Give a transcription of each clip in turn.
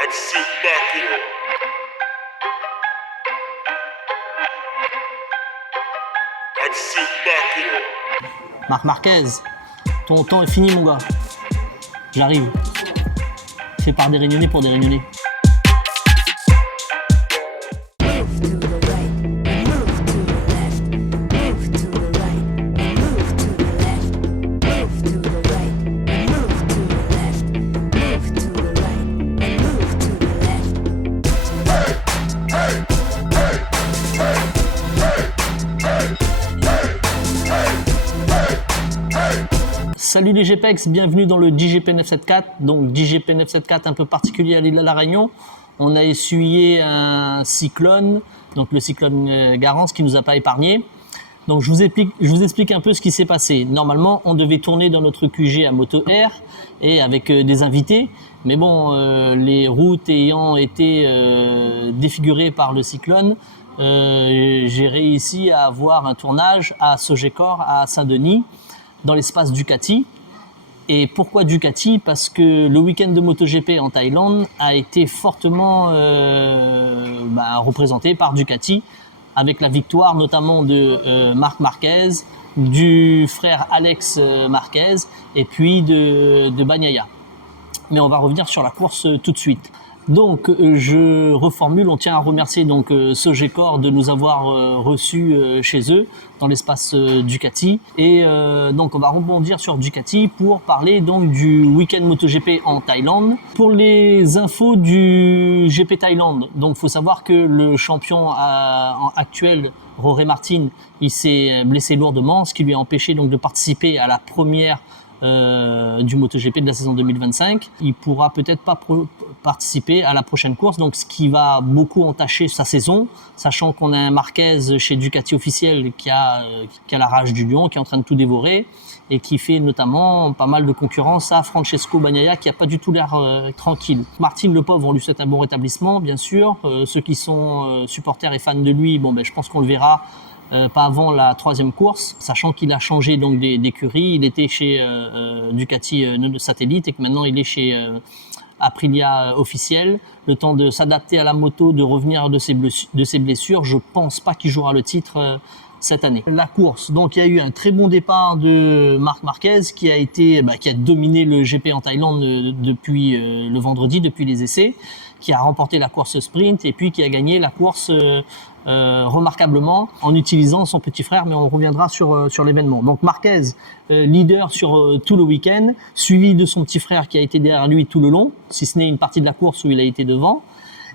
I'd sit back here. I'd sit back here. Marc Marquez, ton temps est fini mon gars. J'arrive. Fait par des Réunionnais pour des Réunionnais. Salut les GPEX, bienvenue dans le DJP 974. Donc DJP 974 un peu particulier à l'île de la Réunion. On a essuyé un cyclone, donc le cyclone Garance qui nous a pas épargné. Donc je vous explique un peu ce qui s'est passé. Normalement, on devait tourner dans notre QG à Moto Air et avec des invités. Mais bon, les routes ayant été défigurées par le cyclone, j'ai réussi à avoir un tournage à Sogecor, à Saint-Denis, dans l'espace Ducati. Et pourquoi Ducati? Parce que le week-end de MotoGP en Thaïlande a été fortement représenté par Ducati, avec la victoire notamment de Marc Marquez, du frère Alex Marquez et puis de Bagnaia. Mais on va revenir sur la course tout de suite. Donc je reformule, on tient à remercier donc Sogecor de nous avoir reçus chez eux dans l'espace Ducati et donc on va rebondir sur Ducati pour parler donc du week-end MotoGP en Thaïlande. Pour les infos du GP Thaïlande, donc faut savoir que le champion actuel Jorge Martin, il s'est blessé lourdement, ce qui lui a empêché donc de participer à la première du MotoGP de la saison 2025. Il pourra peut-être pas participer à la prochaine course, donc ce qui va beaucoup entacher sa saison, sachant qu'on a un Marquez chez Ducati officiel qui a la rage du lion, qui est en train de tout dévorer et qui fait notamment pas mal de concurrence à Francesco Bagnaia qui a pas du tout l'air tranquille. Martin le pauvre, on lui souhaite un bon rétablissement bien sûr. Ceux qui sont supporters et fans de lui, je pense qu'on le verra pas avant la troisième course, sachant qu'il a changé donc d'écurie. Il était chez Ducati Satellite et que maintenant il est chez Aprilia officiel. Le temps de s'adapter à la moto, de revenir de ses blessures. Je pense pas qu'il jouera le titre cette année. La course, donc il y a eu un très bon départ de Marc Marquez qui a dominé le GP en Thaïlande depuis le vendredi, depuis les essais, qui a remporté la course sprint et puis qui a gagné la course remarquablement en utilisant son petit frère, mais on reviendra sur l'événement. Donc Marquez, leader sur tout le week-end, suivi de son petit frère qui a été derrière lui tout le long, si ce n'est une partie de la course où il a été devant.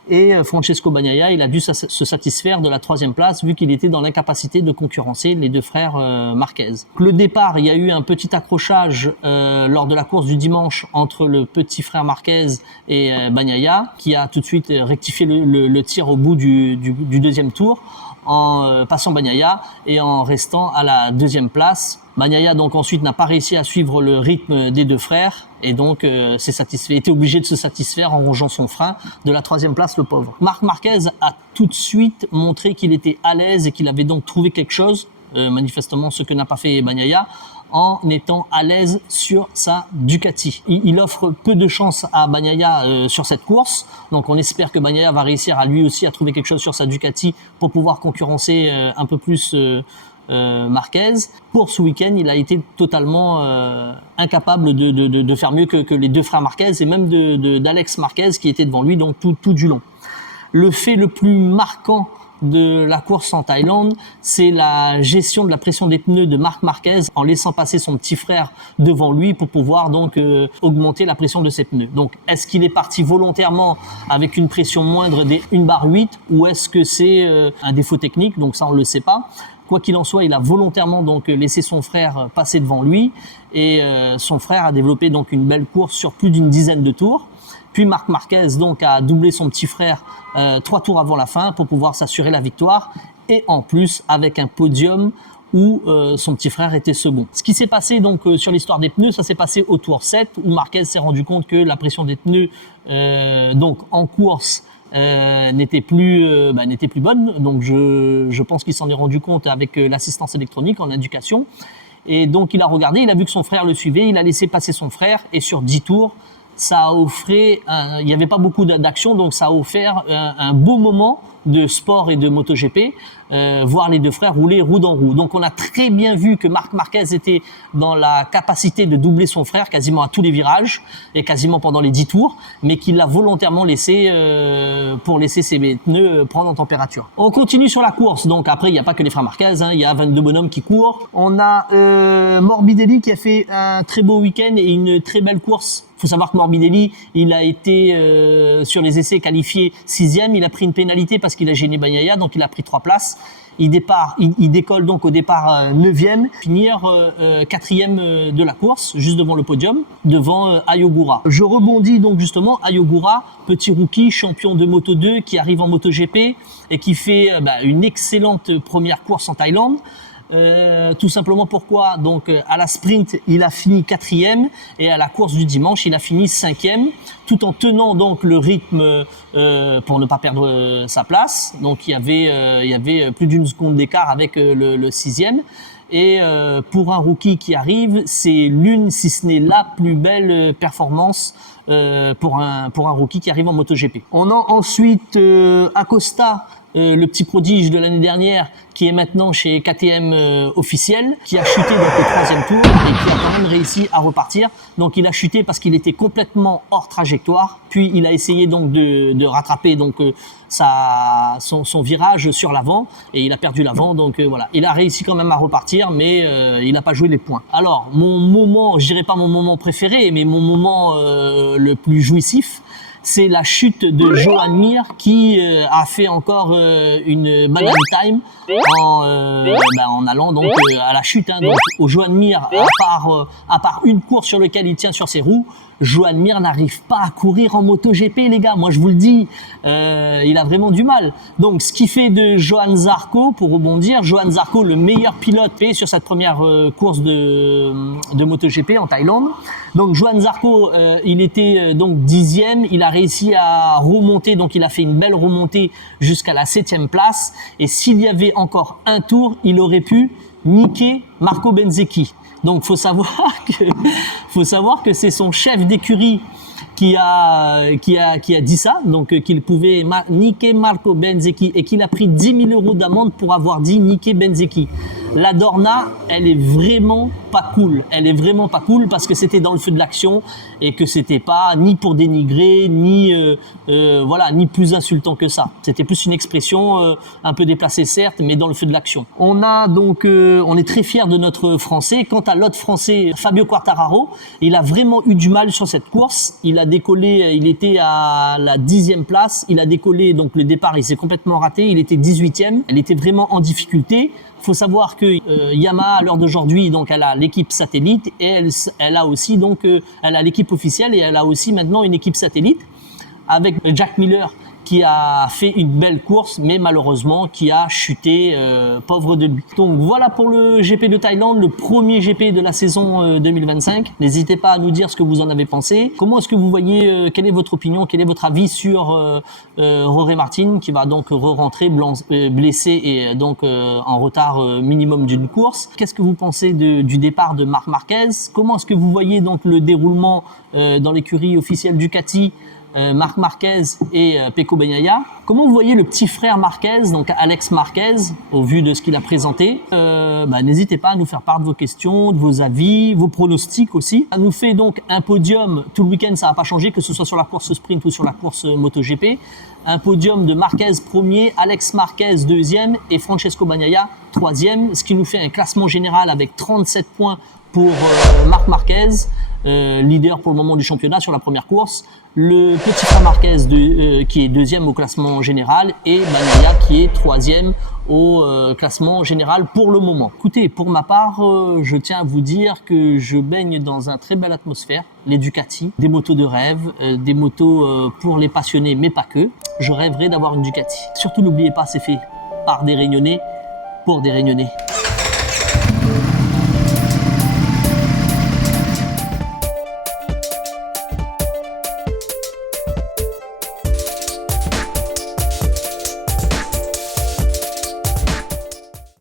Et Francesco Bagnaia, il a dû se satisfaire de la troisième place vu qu'il était dans l'incapacité de concurrencer les deux frères Marquez. Le départ, il y a eu un petit accrochage lors de la course du dimanche entre le petit frère Marquez et Bagnaia, qui a tout de suite rectifié le tir au bout du deuxième tour en passant Bagnaia et en restant à la deuxième place. Bagnaia donc ensuite n'a pas réussi à suivre le rythme des deux frères et donc était obligé de se satisfaire en rongeant son frein de la troisième place, le pauvre. Marc Marquez a tout de suite montré qu'il était à l'aise et qu'il avait donc trouvé quelque chose, manifestement ce que n'a pas fait Bagnaia, en étant à l'aise sur sa Ducati. Il offre peu de chance à Bagnaia sur cette course, donc on espère que Bagnaia va réussir à lui aussi à trouver quelque chose sur sa Ducati pour pouvoir concurrencer un peu plus Marquez. Pour ce week-end, il a été totalement incapable de faire mieux que les deux frères Marquez et même d'Alex Marquez qui était devant lui donc tout du long. Le fait le plus marquant de la course en Thaïlande, c'est la gestion de la pression des pneus de Marc Marquez en laissant passer son petit frère devant lui pour pouvoir donc augmenter la pression de ses pneus. Donc est-ce qu'il est parti volontairement avec une pression moindre des 1 bar 8 ou est-ce que c'est un défaut technique? Donc ça on le sait pas. Quoi qu'il en soit, il a volontairement donc laissé son frère passer devant lui et son frère a développé donc une belle course sur plus d'une dizaine de tours. Puis Marc Marquez donc a doublé son petit frère 3 tours avant la fin pour pouvoir s'assurer la victoire et en plus avec un podium où son petit frère était second. Ce qui s'est passé donc sur l'histoire des pneus, ça s'est passé au tour 7 où Marquez s'est rendu compte que la pression des pneus donc en course n'était plus bonne. Donc je pense qu'il s'en est rendu compte avec l'assistance électronique en indication. Et donc il a regardé, il a vu que son frère le suivait, il a laissé passer son frère et sur 10 tours, ça a offert, il n'y avait pas beaucoup d'action, donc ça a offert un beau moment de sport et de MotoGP, voir les deux frères rouler roue dans roue. Donc on a très bien vu que Marc Marquez était dans la capacité de doubler son frère quasiment à tous les virages et quasiment pendant les 10 tours, mais qu'il l'a volontairement laissé pour laisser ses pneus prendre en température. On continue sur la course, donc après il n'y a pas que les frères Marquez, il y a 22 bonhommes qui courent. On a Morbidelli qui a fait un très beau week-end et une très belle course. Il faut savoir que Morbidelli, il a été sur les essais qualifié 6e, il a pris une pénalité parce qu'il a gêné Bagnaia, donc il a pris 3 places. Il décolle donc au départ 9e, finir 4e de la course, juste devant le podium, devant Ayogura. Je rebondis donc justement, Ayogura, petit rookie, champion de Moto 2, qui arrive en MotoGP et qui fait une excellente première course en Thaïlande. Tout simplement pourquoi, donc à la sprint il a fini 4e et à la course du dimanche il a fini 5e, tout en tenant donc le rythme pour ne pas perdre sa place. Donc il y avait plus d'une seconde d'écart avec le 6e. Et pour un rookie qui arrive, c'est l'une, si ce n'est la plus belle performance pour un rookie qui arrive en MotoGP. On a ensuite Acosta, le petit prodige de l'année dernière, qui est maintenant chez KTM officiel, qui a chuté donc au 3e tour et qui a quand même réussi à repartir. Donc il a chuté parce qu'il était complètement hors trajectoire, puis il a essayé donc de rattraper donc son virage sur l'avant et il a perdu l'avant. Donc voilà, il a réussi quand même à repartir, mais il n'a pas joué les points. Alors mon moment, je dirais pas mon moment préféré, mais mon moment le plus jouissif, c'est la chute de Joan Mir qui a fait encore une banana time en allant donc à la chute. Donc au Joan Mir, à part une course sur laquelle il tient sur ses roues, Joan Mir n'arrive pas à courir en MotoGP, les gars. Moi, je vous le dis, il a vraiment du mal. Donc, ce qui fait de Johan Zarco, pour rebondir, Johan Zarco, le meilleur pilote sur cette première course de MotoGP en Thaïlande. Donc, Johan Zarco, il était donc 10e. Il a réussi à remonter, donc il a fait une belle remontée jusqu'à la 7e place. Et s'il y avait encore un tour, il aurait pu niquer Marco Bezzecchi. Donc faut savoir que c'est son chef d'écurie qui a dit ça, donc qu'il pouvait niquer Marco Bezzecchi et qu'il a pris 10 000 € d'amende pour avoir dit niquer Bezzecchi. La Dorna, elle est vraiment pas cool. Elle est vraiment pas cool parce que c'était dans le feu de l'action et que c'était pas ni pour dénigrer, ni plus insultant que ça. C'était plus une expression un peu déplacée certes, mais dans le feu de l'action. On a donc, on est très fiers de notre Français. Quant à l'autre Français, Fabio Quartararo, il a vraiment eu du mal sur cette course. Il a décollé, il était à la 10e place. Il a décollé, donc le départ, il s'est complètement raté. Il était 18e. Elle était vraiment en difficulté. Il faut savoir que Yamaha, à l'heure d'aujourd'hui, donc elle a l'équipe satellite et elle a aussi donc elle a l'équipe officielle et elle a aussi maintenant une équipe satellite avec Jack Miller qui a fait une belle course, mais malheureusement qui a chuté, pauvre de lui. Donc voilà pour le GP de Thaïlande, le premier GP de la saison 2025. N'hésitez pas à nous dire ce que vous en avez pensé. Comment est-ce que vous voyez, quelle est votre opinion, quel est votre avis sur Jorge Martin qui va donc re-rentrer blessé et donc en retard minimum d'une course. Qu'est-ce que vous pensez du départ de Marc Marquez? Comment est-ce que vous voyez donc le déroulement dans l'écurie officielle Ducati, Marc Marquez et Pecco Bagnaia? Comment vous voyez le petit frère Marquez, donc Alex Marquez, au vu de ce qu'il a présenté? N'hésitez pas à nous faire part de vos questions, de vos avis, vos pronostics aussi. Ça nous fait donc un podium, tout le week-end ça n'a pas changé, que ce soit sur la course sprint ou sur la course MotoGP. Un podium de Marquez premier, Alex Marquez deuxième et Francesco Bagnaia troisième, ce qui nous fait un classement général avec 37 points pour Marc Marquez, leader pour le moment du championnat sur la première course, le petit frère Marquez qui est deuxième au classement général et Bagnaia qui est troisième au classement général pour le moment. Écoutez, pour ma part, je tiens à vous dire que je baigne dans une très belle atmosphère, les Ducati, des motos de rêve, des motos pour les passionnés mais pas que. Je rêverais d'avoir une Ducati. Surtout n'oubliez pas, c'est fait par des Réunionnais pour des Réunionnais.